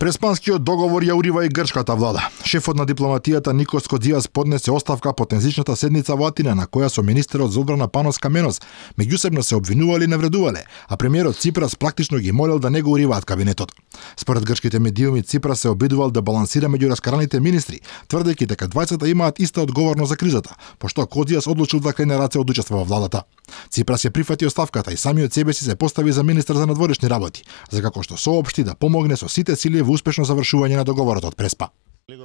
Преспанскиот договор ја урива и грчката влада. Шефот на дипломатијата Никос Кодзиас поднесе оставка по тензичната седница во Атина, на која со министерот за одбрана Панос Каменос меѓусебно се обвинувале и навредувале, а премиерот Ципрас практично ги молел да не го уриваат кабинетот. Според грчките медиуми, Ципрас се обидувал да балансира меѓу раскараните министри, тврдејќи дека двајцата имаат иста одговорност за кризата, пошто Кодзиас одлучил да крене раце од учество во владата. Ципрас ја прифати оставката и самиот себе си се постави за министер за надворешни работи, за како што соопшти да помогне со сите сили во успешно завршување на договорот од Преспа.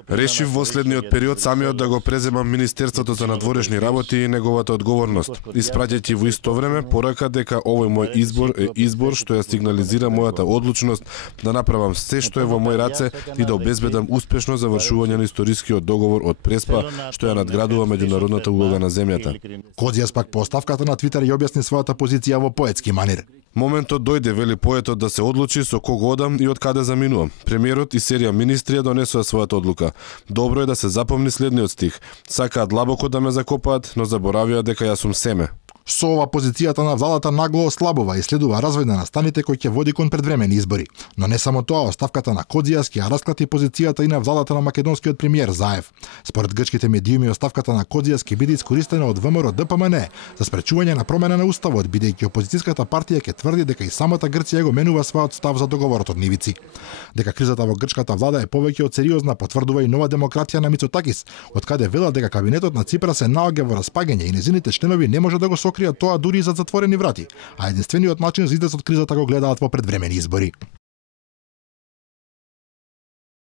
Решив во следниот период самиот да го преземам Министерството за надворешни работи и неговата одговорност, испраќајќи во исто време порака дека овој мој избор е избор што ја сигнализира мојата одлучност да направам се што е во мој раце и да обезбедам успешно завршување на историскиот договор од Преспа, што ја надградува меѓународната улога на земјата. Кодзиас пак по оставката на Твитер ја објасни својата позиција во поетски манир. Моментот дојде, вели поетот, да се одлучи со кого одам и од каде заминувам. Премиерот и серија министри ја донесоа својата одлука. Добро е да се запомни следниот стих. Сакаат длабоко да ме закопаат, но заборавија дека јас сум семе. Со ова позицијата на владата нагло ослабува и следува развој на настаните кој ќе води кон предвремени избори. Но не само тоа, оставката на Кодзиас ќе ја расклати позицијата и на владата на македонскиот премиер Заев. Според грчките медиуми, оставката на Кодзиас ќе биде искористена од ВМРО ДПМН за спречување на промена на уставот, бидејќи опозицијската партија ќе тврди дека и самата Грција го менува својот став за договорот од Нивици. Дека кризата во грчката влада е повеќе од сериозна, потврдува и Нова демократија на Мицотакис, од каде велат дека кабинетот на Ципрас се наоѓа во распаѓање и незините членови не може да го сокријат тоа дури за затворени врати, а единствениот начин за излез од кризата го гледаат во предвремени избори.